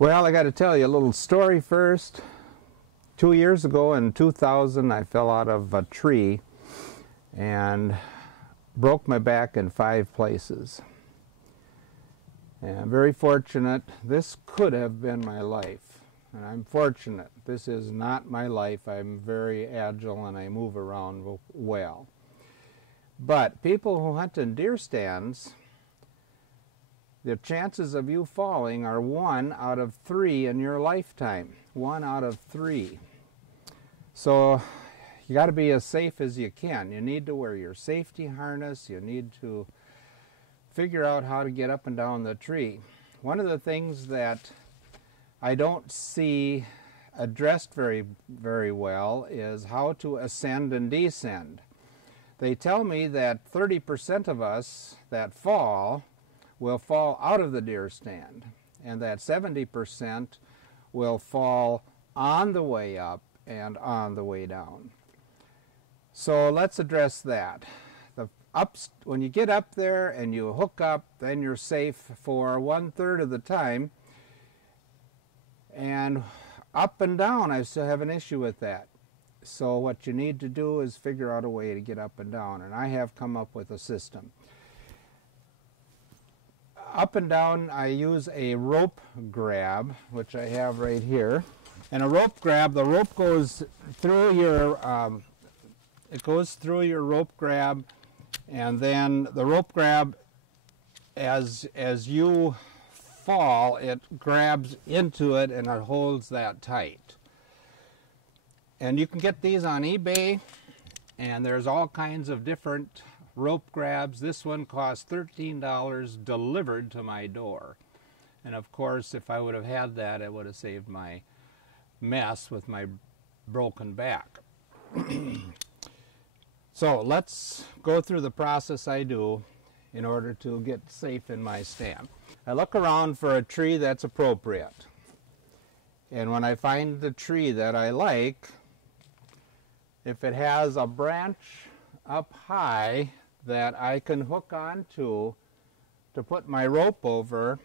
Well, I got to tell you a little story first. 2 years ago in 2000, I fell out of a tree and broke my back in 5 places. And I'm very fortunate. This could have been my life. And I'm fortunate. This is not my life. I'm very agile and I move around well. But people who hunt in deer stands, the chances of you falling are 1 out of 3 in your lifetime. 1 out of 3. So you got to be as safe as you can. You need to wear your safety harness. You need to figure out how to get up and down the tree. One of the things that I don't see addressed very well is how to ascend and descend. They tell me that 30% of us that fall will fall out of the deer stand, and that 70% will fall on the way up and on the way down. So let's address that. When you get up there and you hook up, then you're safe for 1/3 of the time. And up and down, I still have an issue with that. So what you need to do is figure out a way to get up and down, and I have come up with a system. Up and down, I use a rope grab, which I have right here. And a rope grab, the rope goes through your, rope grab, and then the rope grab, as you fall, it grabs into it and it holds that tight. And you can get these on eBay, and there's all kinds of different rope grabs. This one cost $13 delivered to my door. And of course, if I would have had that, it would have saved my mess with my broken back. So let's go through the process I do in order to get safe in my stand. I look around for a tree that's appropriate. And when I find the tree that I like, if it has a branch up high that I can hook onto to put my rope over,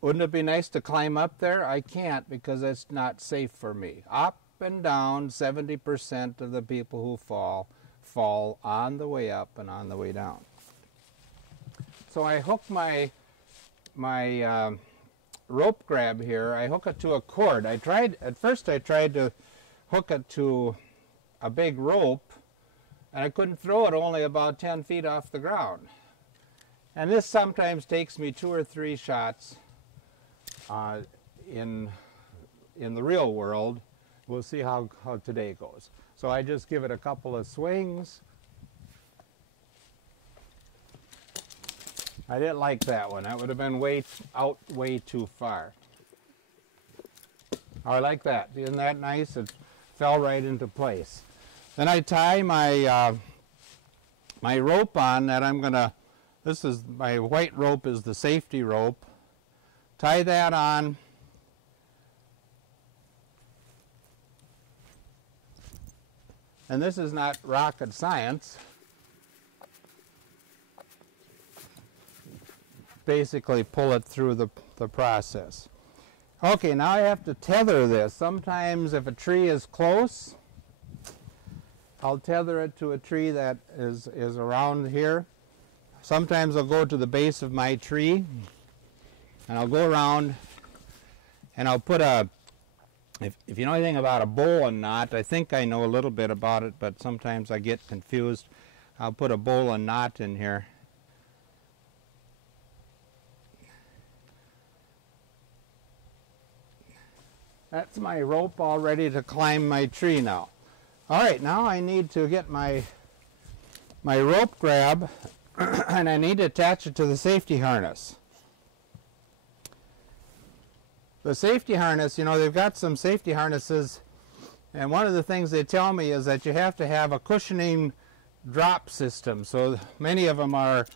wouldn't it be nice to climb up there? I can't, because it's not safe for me. Up and down, 70% of the people who fall on the way up and on the way down. So I hook my rope grab here. I hook it to a cord. At first I tried to hook it to a big rope, and I couldn't throw it only about 10 feet off the ground. And this sometimes takes me 2 or 3 shots in the real world. We'll see how today goes. So I just give it a couple of swings. I didn't like that one. That would have been way too far. Oh, I like that. Isn't that nice? It fell right into place. Then I tie my my rope on that I'm gonna. This is my white rope, is the safety rope. Tie that on. And this is not rocket science. Basically pull it through the process. Okay, now I have to tether this. Sometimes if a tree is close, I'll tether it to a tree that is around here. Sometimes I'll go to the base of my tree and I'll go around and I'll put a, if you know anything about a bowline knot, I think I know a little bit about it, but sometimes I get confused. I'll put a bowline knot in here. That's my rope all ready to climb my tree now. All right, now I need to get my rope grab and I need to attach it to the safety harness. The safety harness, you know, they've got some safety harnesses, and one of the things they tell me is that you have to have a cushioning drop system. So many of them are,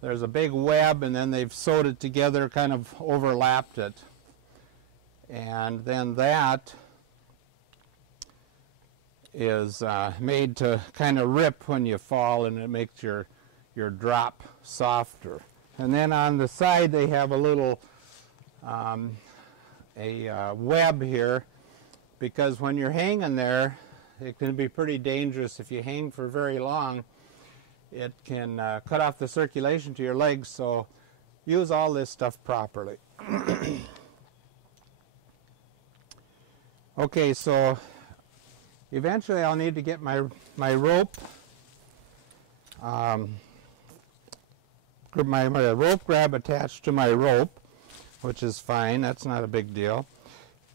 there's a big web and then they've sewed it together, kind of overlapped it. And then that is made to kind of rip when you fall, and it makes your drop softer. And then on the side they have a little web here, because when you're hanging there, it can be pretty dangerous. If you hang for very long, it can cut off the circulation to your legs, so use all this stuff properly. Okay, so eventually I'll need to get my rope, my rope grab attached to my rope, which is fine. That's not a big deal.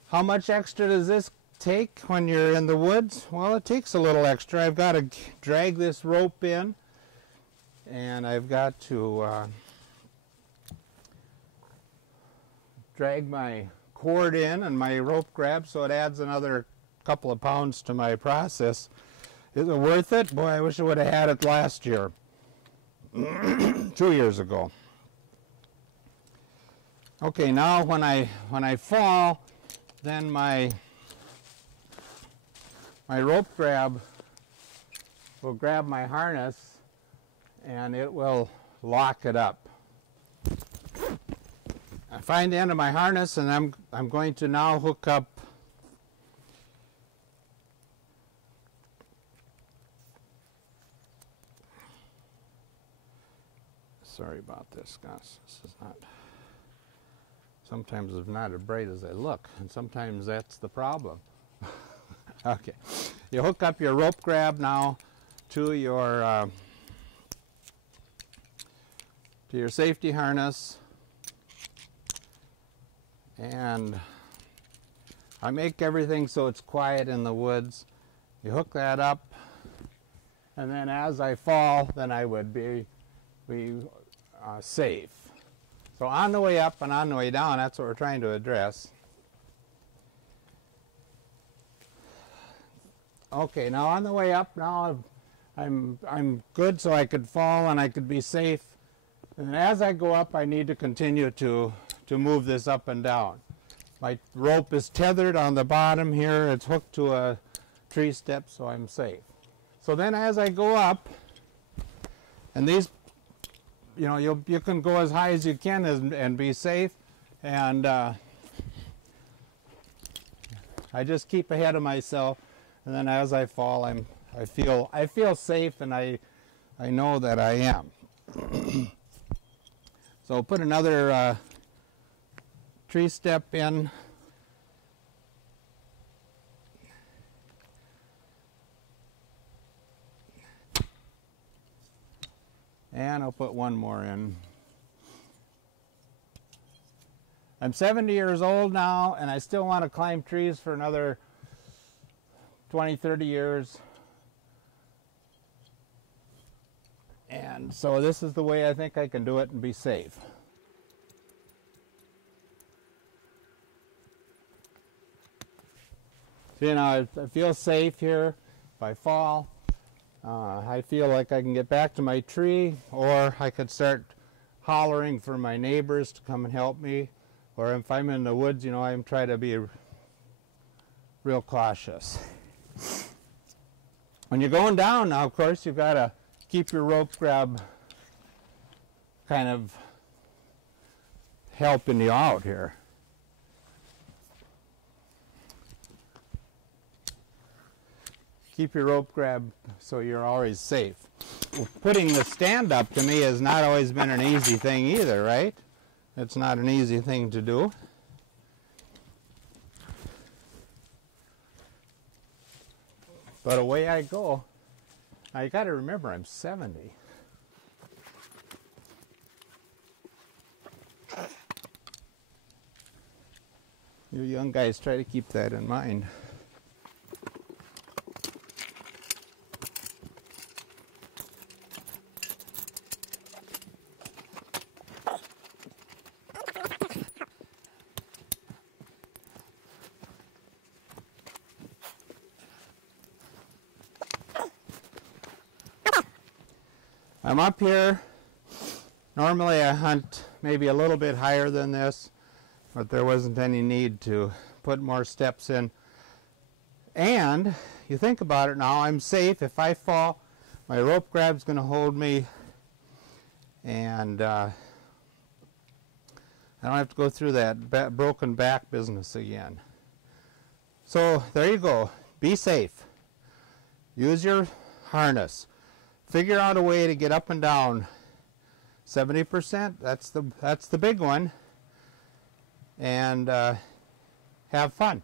How much extra does this take when you're in the woods? Well, it takes a little extra. I've got to drag this rope in, and I've got to drag my cord in and my rope grab, so it adds another couple of pounds to my process. Is it worth it? Boy, I wish I would have had it last year. 2 years ago. Okay, now when I fall, then my rope grab will grab my harness and it will lock it up. I find the end of my harness, and I'm going to now hook up sorry about this, guys. This is not, sometimes it's not as bright as I look, and sometimes that's the problem. Okay, you hook up your rope grab now to your safety harness, and I make everything so it's quiet in the woods. You hook that up, and then as I fall, then I would be safe. So on the way up and on the way down, that's what we're trying to address. Okay, now on the way up, now I'm good, so I could fall and I could be safe. And as I go up, I need to continue to move this up and down. My rope is tethered on the bottom here. It's hooked to a tree step, so I'm safe. So then as I go up, and these, you know, you can go as high as you can and be safe, and I just keep ahead of myself, and then as I fall, I feel safe, and I know that I am. So put another tree step in. And I'll put one more in. I'm 70 years old now, and I still want to climb trees for another 20, 30 years. And so this is the way I think I can do it and be safe. So, you know, I feel safe here. If I fall, I feel like I can get back to my tree, or I could start hollering for my neighbors to come and help me. Or if I'm in the woods, you know, I'm trying to be real cautious. When you're going down now, of course, you've got to keep your rope grab kind of helping you out here. Keep your rope grab so you're always safe. Putting the stand up to me has not always been an easy thing either, right? It's not an easy thing to do. But away I go. I got to remember, I'm 70. You young guys try to keep that in mind. I'm up here. Normally I hunt maybe a little bit higher than this, but there wasn't any need to put more steps in. And you think about it now, I'm safe. If I fall, my rope grab's going to hold me, and I don't have to go through that broken back business again. So there you go. Be safe. Use your harness. Figure out a way to get up and down. 70%, that's the big one. And have fun.